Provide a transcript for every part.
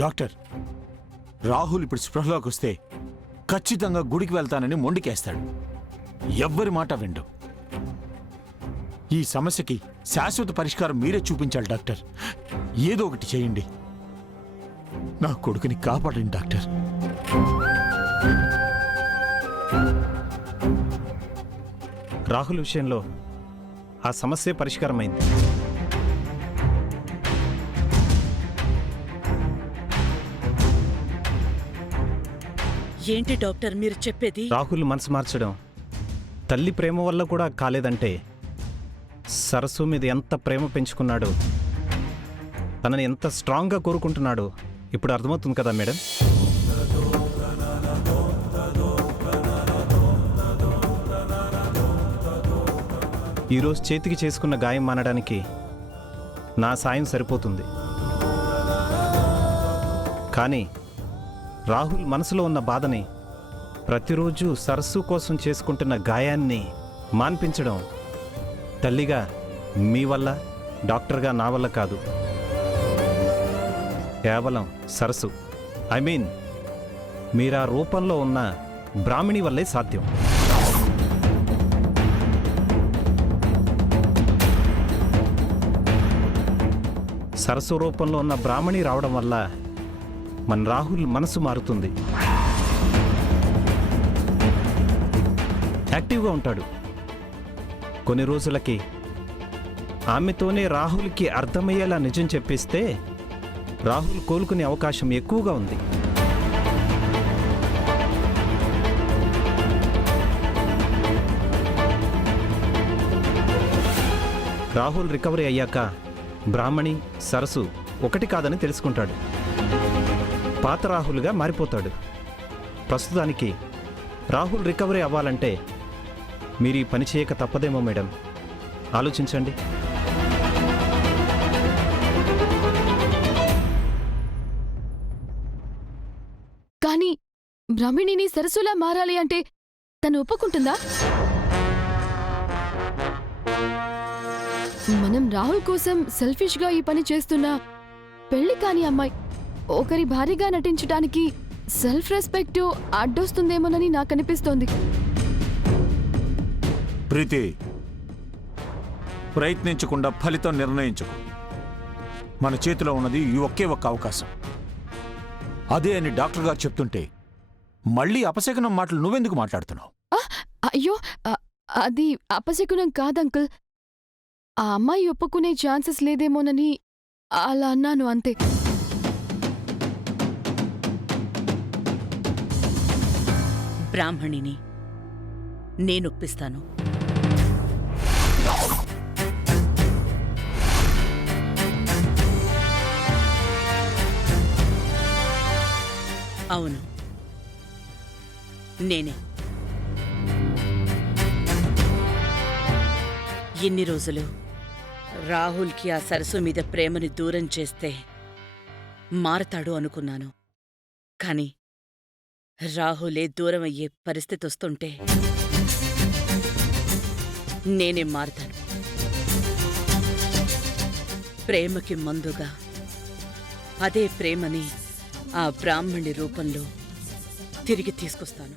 Doctor, Rahul ఇప్పుడు స్పృహలోకి వస్తే ఖచ్చితంగా గుడికి వెళ్తానని మొండికేస్తాడు. ఎవ్వరి మాట విండు. ఈ సమస్యకి శాశ్వత పరిష్కారం మీరే చూపించాలి డాక్టర్. ఏదో ఒకటి చేయండి. నా కొడుకుని కాపాడండి డాక్టర్. రాహుల్ విషయంలో ఆ సమస్య పరిష్కారమైంది. ఏంటి డాక్టర్ మీరు చెప్పేది? రాహుల్ మనసు మార్చడం తల్లి ప్రేమ వల్ల కూడా కాలేదంటే సరస్సు మీద ఎంత ప్రేమ పెంచుకున్నాడో, తనని ఎంత స్ట్రాంగ్గా కోరుకుంటున్నాడో ఇప్పుడు అర్థమవుతుంది కదా మేడం. ఈరోజు చేతికి చేసుకున్న గాయం మానడానికి నా సాయం సరిపోతుంది. కానీ రాహుల్ మనసులో ఉన్న బాధని, ప్రతిరోజు సరస్సు కోసం చేసుకుంటున్న గాయాన్ని మాన్పించడం తల్లిగా మీ వల్ల, డాక్టర్గా నా వల్ల కాదు. కేవలం సరస్సు, ఐ మీన్ మీరా రూపంలో ఉన్న బ్రాహ్మణి వల్లే సాధ్యం. సరస్సు రూపంలో ఉన్న బ్రాహ్మణి రావడం వల్ల మన రాహుల్ మనసు మారుతుంది. యాక్టివ్గా ఉంటాడు. కొన్ని రోజులకి ఆమెతోనే రాహుల్కి అర్థమయ్యేలా నిజం చెప్పిస్తే రాహుల్ కోలుకునే అవకాశం ఎక్కువగా ఉంది. రాహుల్ రికవరీ అయ్యాక బ్రాహ్మణి, సరస్సు ఒకటి కాదని తెలుసుకుంటాడు. పాత రాహుల్గా మారిపోతాడు. ప్రస్తుతానికి రాహుల్ రికవరీ అవ్వాలంటే మీరు ఈ పని చేయక తప్పదేమో మేడం. ఆలోచించండి. కానీ బ్రాహ్మణిని సరస్సులా మారాలి అంటే తను ఒప్పుకుంటుందా? మనం రాహుల్ కోసం సెల్ఫిష్గా ఈ పని చేస్తున్నా పెళ్లి కాని అమ్మాయి ఒకరి భార్యగా నటించడానికి సెల్ఫ్ రెస్పెక్ట్ అడ్డొస్తుందేమోనని నాకు అనిపిస్తోంది. ప్రీతి, ప్రయత్నించకుండా ఫలితం నిర్ణయించకు. మన చేతిలో ఉన్నది ఈ ఒకే ఒక్క అవకాశం. అదే అని డాక్టర్ గారు చెప్తుంటే మళ్ళీ అపశకునం మాటలు నువ్వెందుకు మాట్లాడుతున్నావు? అయ్యో, అది అపశకునం కాదంకుల్. ఆ అమ్మాయి ఒప్పుకునే ఛాన్సెస్ లేదేమోనని అలా అన్నాను అంతే. బ్రాహ్మణిని నేనొప్పిస్తాను. అవును, నేనే. ఎన్ని రోజులు రాహుల్కి ఆ సరస్సు మీద ప్రేమని దూరం చేస్తే మారతాడు అనుకున్నాను. కాని రాహులే దూరం అయ్యే పరిస్థితి వస్తుంటే నేనే మారతాను. ప్రేమకి మందుగా అదే ప్రేమని ఆ బ్రాహ్మణి రూపంలో తిరిగి తీసుకొస్తాను.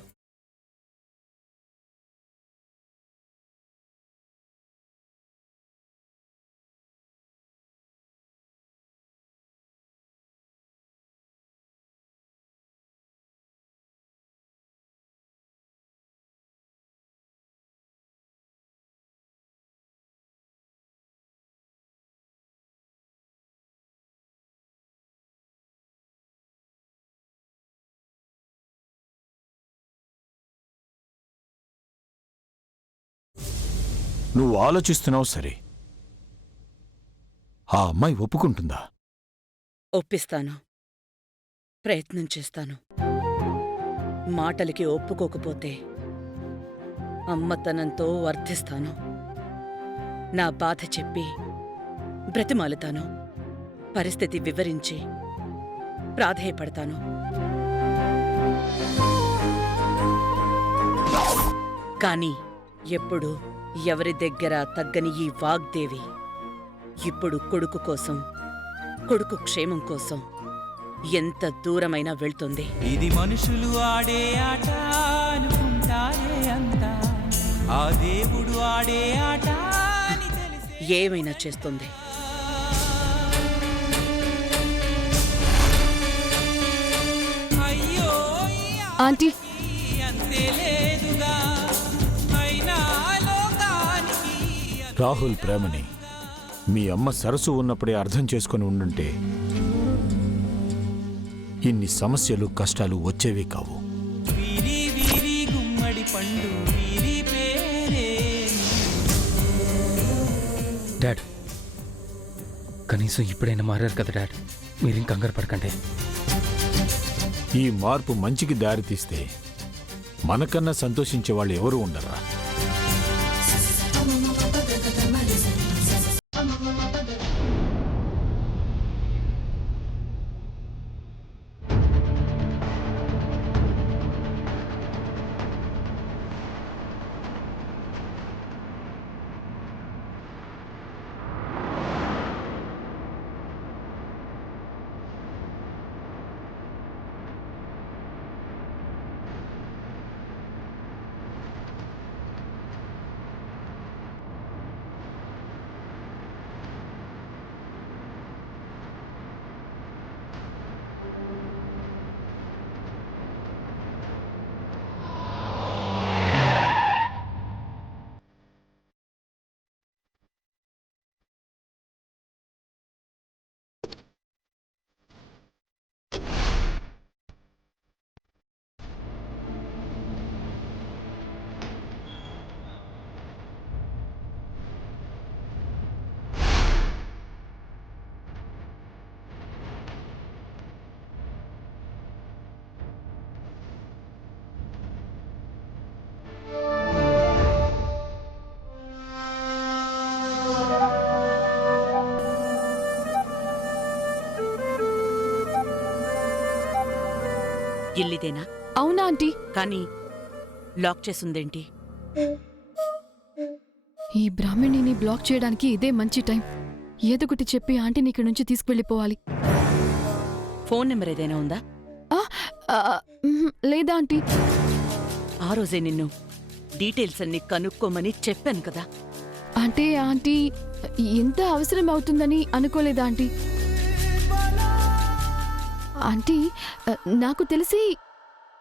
నువ్వు ఆలోచిస్తున్నావు సరే, ఆ అమ్మాయి ఒప్పుకుంటుందా? ఒప్పిస్తాను. ప్రయత్నం చేస్తాను. మాటలకి ఒప్పుకోకపోతే అమ్మతనంతో వర్ధిస్తాను. నా బాధ చెప్పి బ్రతిమాలుతాను. పరిస్థితి వివరించి ప్రాధేయపడతాను. కాని ఎప్పుడు ఎవరి దగ్గర తగ్గని ఈ వాగ్దేవి ఇప్పుడు కొడుకు కోసం, కొడుకు క్షేమం కోసం ఎంత దూరమైనా వెళ్తుంది. ఇది మనుషులు ఆడే ఆట అనుకుంటారే అంతా, ఆ దేవుడు ఆడే ఆట అని తెలిసే ఏమైనా చేస్తుంది. అయ్యో ఆంటీ అంతే లేదుగా అయినా లోకానికి రాహుల్ ప్రేమని మీ అమ్మ సరస్సు ఉన్నప్పుడే అర్థం చేసుకుని ఉండుంటే ఇన్ని సమస్యలు కష్టాలు వచ్చేవి కావు. వీరి వీరి గుమ్మడి పండు వీరి పేరే డాడ్, కనీసం ఇప్పుడైనా మారారు కదా డాడ్, మీరేం కంగారు పడకండి. ఈ మార్పు మంచికి దారితీస్తే మనకన్నా సంతోషించే వాళ్ళు ఎవరు ఉండరా? ఇల్లిదేనా? అవునా ఆంటీ? కానీ లాక్ చేసుందేంటి? ఈ బ్రాహ్మణిని బ్లాక్ చేయడానికి ఇదే మంచి టైం. ఏదొకటి చెప్పి ఆంటీని ఇక్కడి నుంచి తీసుకువెళ్ళిపోవాలి. ఫోన్ నెంబర్ ఏదైనా ఉందా? ఆ, ఆ, లేదా ఆంటీ? ఆ రోజే నిన్ను డీటెయిల్స్ అన్ని కనుక్కోమని చెప్పాను కదా. అంటే ఆంటీ ఇంత అవసరం అవుతుందని అనుకోలేదా ఆంటీ? ఆంటీ నాకు తెలిసి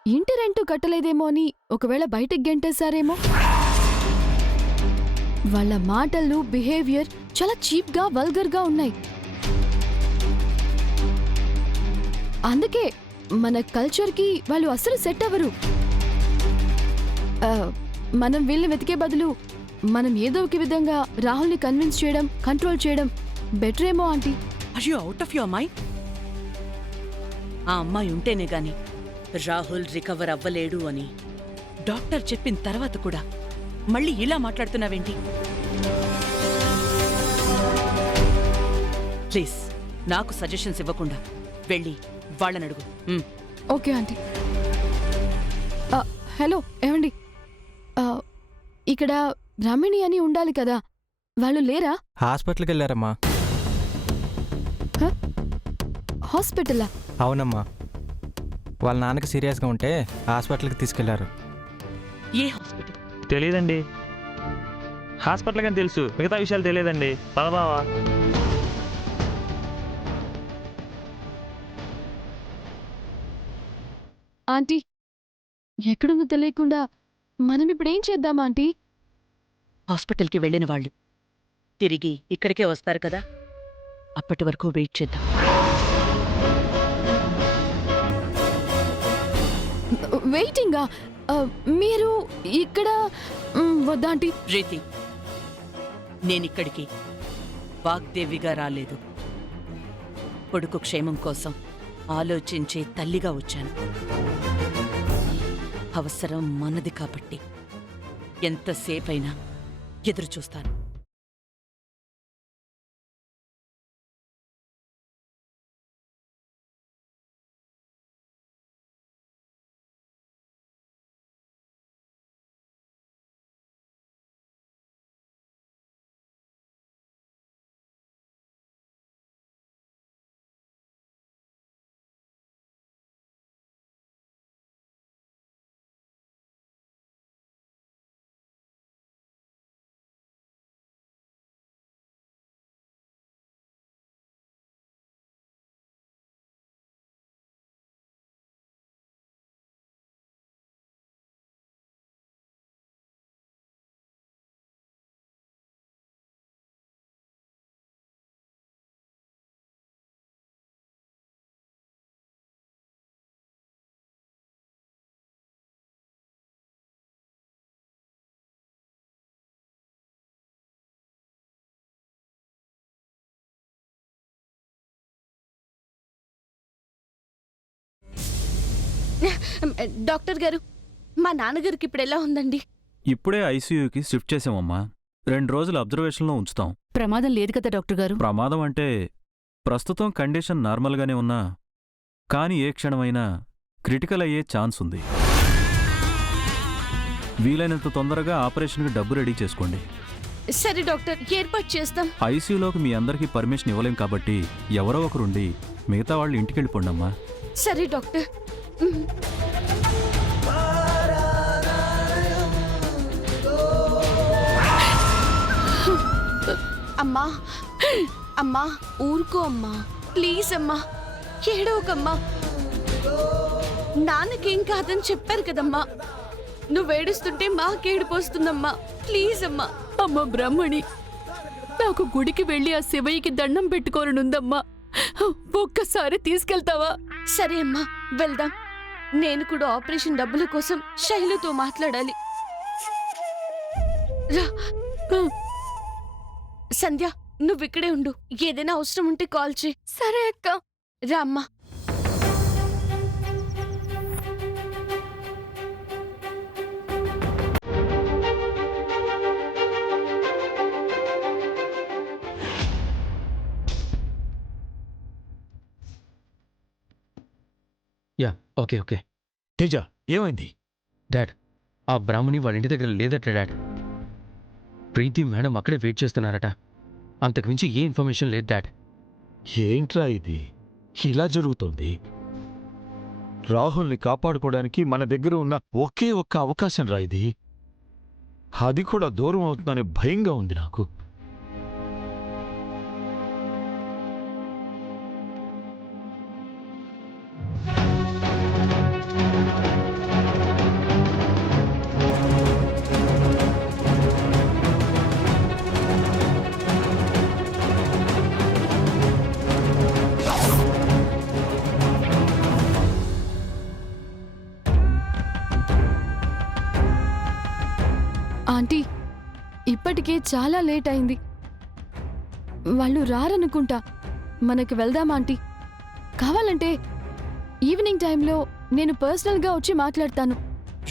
ఇంటి రెంటు కట్టలేదేమో అని ఒకవేళ బయటకు గెంటేశారేమో. వాళ్ళ మాటలు బిహేవియర్ చాలా చీప్గా వల్గర్గా ఉన్నాయి. అందుకే మన కల్చర్కి వాళ్ళు అసలు సెట్ అవ్వరు. మనం వీళ్ళని వెతికే బదులు మనం ఏదో ఒక విధంగా రాహుల్ని కన్విన్స్ చేయడం, కంట్రోల్ చేయడం బెటర్ ఏమో aunty. Are you out of your mind? ఆ అమ్మాయి ఉంటేనే గాని రాహుల్ రికవర్ అవ్వలేడు అని డాక్టర్ చెప్పిన తర్వాత కూడా మళ్ళీ ఇలా మాట్లాడుతున్నావేంటి? ప్లీజ్ నాకు సజెషన్స్ ఇవ్వకుండా వెళ్ళి వాళ్ళని అడుగు. Okay aunty. హలో ఏమండి, ఇక్కడ బ్రాహ్మణి అని ఉండాలి కదా, వాళ్ళు లేరా? హాస్పిటల్కి వెళ్ళారమ్మా. హాస్పిటలా? అవునమ్మా, వాళ్ళ నాన్నకి సీరియస్గా ఉంటే హాస్పిటల్కి తీసుకెళ్లారు. ఏ హాస్పిటల్? తెలీదండి. హాస్పిటల్ కానీ తెలుసు, మిగతా విషయాలు తెలియదండి. పదబావా. ఆంటీ ఎక్కడుందో తెలియకుండా మనం ఇప్పుడు ఏం చేద్దాం ఆంటీ? హాస్పిటల్కి వెళ్ళిన వాళ్ళు తిరిగి ఇక్కడికే వస్తారు కదా, అప్పటి వరకు వెయిట్ చేద్దాం. వెయిటింగా? మీరు ఇక్కడ వద్దా ఆంటీ? ప్రీతి, నేనిక్కడికి వాగ్దేవిగా రాలేదు. కొడుకు క్షేమం కోసం ఆలోచించే తల్లిగా వచ్చాను. అవసరం మనది కాబట్టి ఎంతసేపైనా ఎదురు చూస్తాను. డాక్టర్ గారు, మా నాన్నగారికి ఇప్పుడు ఎలా ఉందండి? ఇప్పుడే ఐసీయూకి షిఫ్ట్ చేసామమ్మా. 2 రోజులు అబ్జర్వేషన్లో ఉంచుతాం. ప్రమాదం లేదు కదా డాక్టర్ గారు? ప్రమాదం అంటే ప్రస్తుతం కండిషన్ నార్మల్గానే ఉన్నా కానీ ఏ క్షణమైనా క్రిటికల్ అయ్యే ఛాన్స్ ఉంది. వీలైనంత తొందరగా ఆపరేషన్కి డబ్బు రెడీ చేసుకోండి. సరే డాక్టర్, ఏర్పాటు చేస్తాం. ఐసీయూలోకి మీ అందరికీ పర్మిషన్ ఇవ్వలేం కాబట్టి ఎవరో ఒకరుండి మిగతా వాళ్ళు ఇంటికి వెళ్ళిపోండమ్మా. సరే డాక్టర్. అమ్మా అమ్మా, ఊరుకో అమ్మా, ప్లీజ్ అమ్మా, ఏడవకమ్మా. నాన్నకేం కాదని చెప్పారు కదమ్మా. నువ్వు ఏడుస్తుంటే మాకేడుపోస్తుందమ్మా, ప్లీజ్ అమ్మా. అమ్మ బ్రహ్మణి, నాకు గుడికి వెళ్ళి ఆ శివయ్యకి దండం పెట్టుకోనుందమ్మా. ఒక్కసారి తీసుకెళ్తావా? సరే అమ్మా, వెళ్దాం. నేను కూడా ఆపరేషన్ డబ్బుల కోసం శైలుతో మాట్లాడాలి. రా సంధ్య, నువ్విక్కడే ఉండు. ఏదైనా అవసరం ఉంటే కాల్ చేయి. సరే అక్క. రా అమ్మా. Yeah, okay okay. తేజ, ఏమైంది? డాడ్, ఆ బ్రాహ్మణి వాళ్ళ ఇంటి దగ్గర లేదట డాడ్. ప్రీతి మేడం అక్కడే వెయిట్ చేస్తున్నారట. అంతకుమించి ఏ ఇన్ఫర్మేషన్ లేదు డాడ్. ఏంట్రా ఇది ఇలా జరుగుతోంది? రాహుల్ని కాపాడుకోవడానికి మన దగ్గర ఉన్న ఒకే ఒక్క అవకాశం రా ఇది. అది కూడా దూరం అవుతుందనే భయంగా ఉంది నాకు. ఆంటీ, ఇప్పటికే చాలా లేట్ అయింది. వాళ్ళు రారనుకుంటా. మనకి వెళ్దాం ఆంటీ. కావాలంటే ఈవినింగ్ టైంలో నేను పర్సనల్గా వచ్చి మాట్లాడతాను.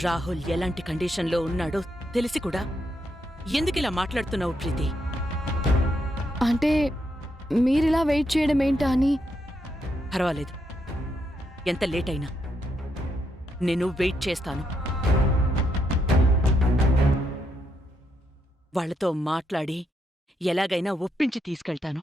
రాహుల్ ఎలాంటి కండిషన్లో ఉన్నాడో తెలిసి కూడా ఎందుకిలా మాట్లాడుతున్నావు ప్రీతి? అంటే మీరిలా వెయిట్ చేయడం ఏంటా అని. పర్వాలేదు, ఎంత లేట్ అయినా నేను వెయిట్ చేస్తాను. వాళ్లతో మాట్లాడి ఎలాగైనా ఒప్పించి తీసుకెళ్తాను.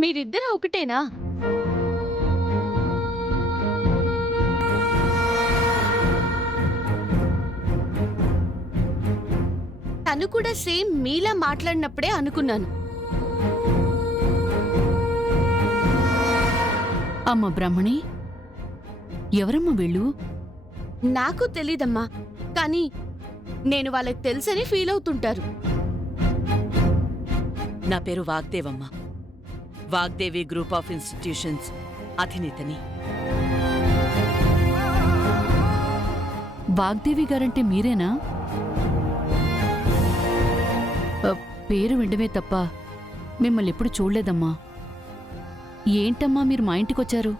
మీరిద్దరూ ఒకటేనా? తను కూడా సేమ్ మీలా మాట్లాడినప్పుడే అనుకున్నాను. అమ్మ బ్రాహ్మణి, ఎవరమ్మా వీళ్ళు? నాకు తెలీదమ్మా, కానీ నేను వాళ్ళకి తెలుసని ఫీల్ అవుతుంటారు. నా పేరు Vagdevamma. Vagdevi group of institutions అధినేతని. వాగ్దేవి గారంటే మీరేనా? పేరు వినడమే తప్ప మిమ్మల్ని ఎప్పుడు చూడలేదమ్మా. ఏంటమ్మా మీరు మా ఇంటికొచ్చారు?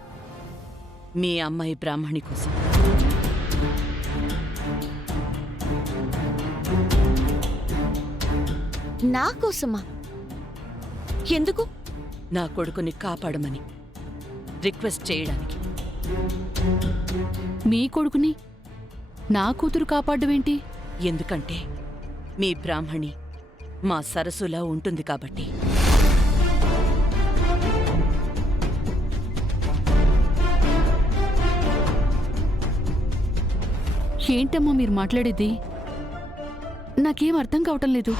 మీ అమ్మాయి బ్రాహ్మణి కోసం. నా కోసమా? ఎందుకు? నా కొడుకుని కాపాడమని రిక్వెస్ట్ చేయడానికి. మీ కొడుకుని నా కూతురు కాపాడ్డమేంటి? ఎందుకంటే మీ బ్రాహ్మణి మా సరస్సులా ఉంటుంది కాబట్టి. ఏంటమ్మా మీరు మాట్లాడేది? నాకేం అర్థం కావటం లేదు.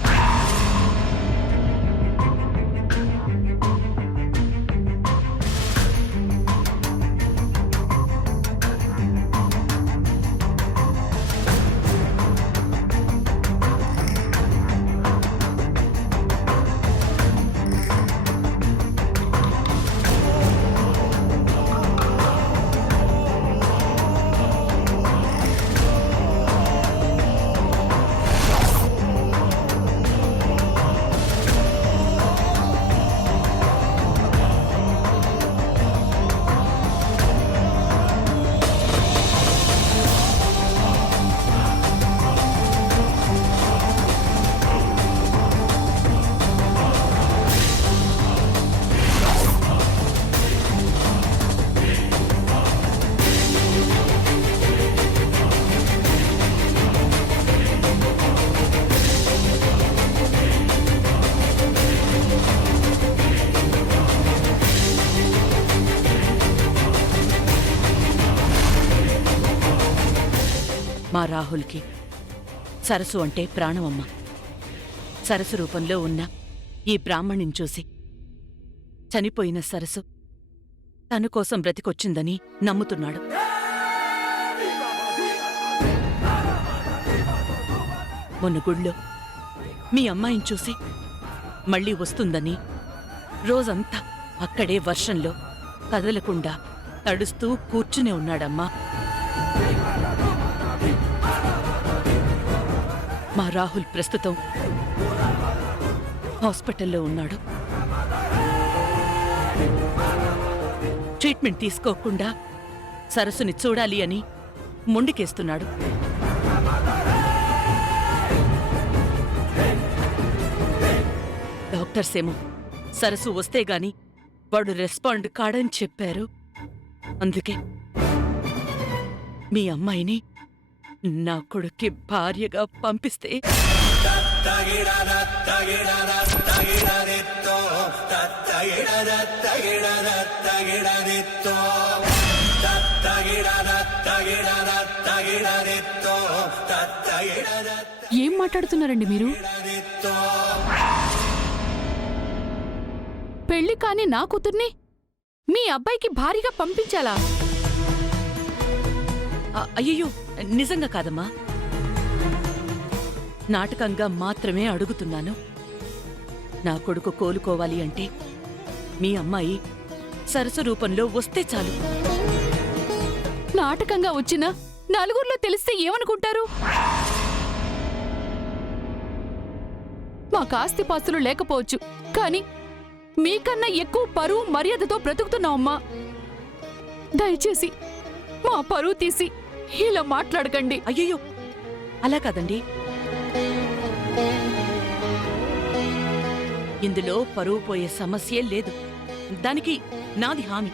రాహుల్కి సరస్సు అంటే ప్రాణమమ్మ. సరస్సు రూపంలో ఉన్న ఈ బ్రాహ్మణిని చూసి చనిపోయిన సరస్సు తన కోసం బ్రతికొచ్చిందని నమ్ముతున్నాడు. మొన్న గుళ్ళో మీ అమ్మాయిని చూసి మళ్ళీ వస్తుందని రోజంతా అక్కడే వర్షంలో కదలకుండా తడుస్తూ కూర్చునే ఉన్నాడమ్మా. మా రాహుల్ ప్రస్తుతం హాస్పిటల్లో ఉన్నాడు. ట్రీట్మెంట్ తీసుకోకుండా సరస్సుని చూడాలి అని మొండికేస్తున్నాడు. డాక్టర్స్ ఏమో సరస్సు వస్తే గాని వాడు రెస్పాండ్ కాడని చెప్పారు. అందుకే మీ అమ్మాయిని నా కొడుక్కి భార్యగా పంపిస్తే ఏం మాట్లాడుతున్నారండి మీరు? పెళ్లి కాని నా కూతుర్ని మీ అబ్బాయికి భారీగా పంపించాలా? అయ్యయ్యో, నిజంగా కాదమ్మా. నాటకంగా మాత్రమే అడుగుతున్నాను. నా కొడుకు కోలుకోవాలి అంటే మీ అమ్మాయి సరస్సు రూపంలో వస్తే చాలు. నాటకంగా వచ్చినా నలుగురిలో తెలిస్తే ఏమనుకుంటారు? మాకు ఆస్తిపాస్తులు లేకపోవచ్చు, కానీ మీకన్నా ఎక్కువ పరువు మర్యాదతో బ్రతుకుతున్నామమ్మా. దయచేసి మా పరువు తీసి ఇలా మాట్లాడకండి. అయ్యయ్యో, అలా కాదండి. ఇందులో పరువు పోయే సమస్యే లేదు. దానికి నాది హామీ.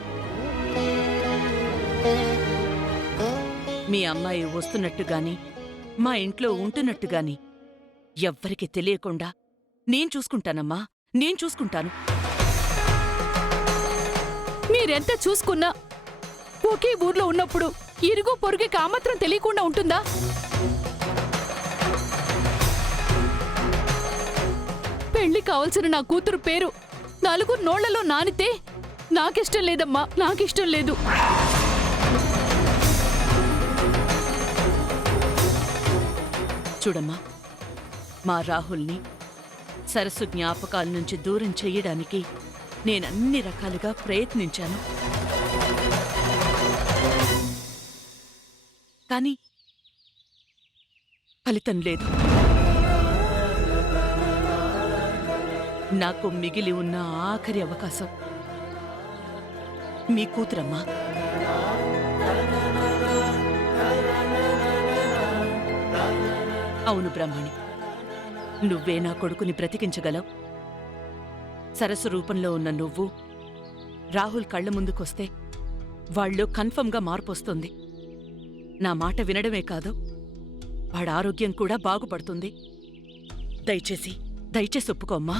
మీ అమ్మాయి వస్తున్నట్టుగాని మా ఇంట్లో ఉంటున్నట్టుగాని ఎవ్వరికి తెలియకుండా నేను చూసుకుంటానమ్మా, నేను చూసుకుంటాను. మీరెంత చూసుకున్నా ఒకే ఊర్లో ఉన్నప్పుడు ఇరుగు పొరుగు కామాత్రం తెలియకుండా ఉంటుందా? పెళ్లి కావాల్సిన నా కూతురు పేరు నలుగురు నోళ్లలో నానితే నాకిష్టం లేదమ్మా, నాకిష్టం లేదు. చూడమ్మా, మా రాహుల్ని సరస్సు జ్ఞాపకాల నుంచి దూరం చెయ్యడానికి నేనన్ని రకాలుగా ప్రయత్నించాను. కానీ ఫలితం లేదు. నాకు మిగిలి ఉన్న ఆఖరి అవకాశం మీ కూతురమ్మా. అవును బ్రహ్మణి, నువ్వే నా కొడుకుని బ్రతికించగలవు. సరస్సు రూపంలో ఉన్న నువ్వు రాహుల్ కళ్ల ముందుకొస్తే వాళ్ళలో కన్ఫర్మ్గా మార్పొస్తుంది. నా మాట వినడమే కాదు, వాడి ఆరోగ్యం కూడా బాగుపడుతుంది. దయచేసి ఒప్పుకోమ్మా.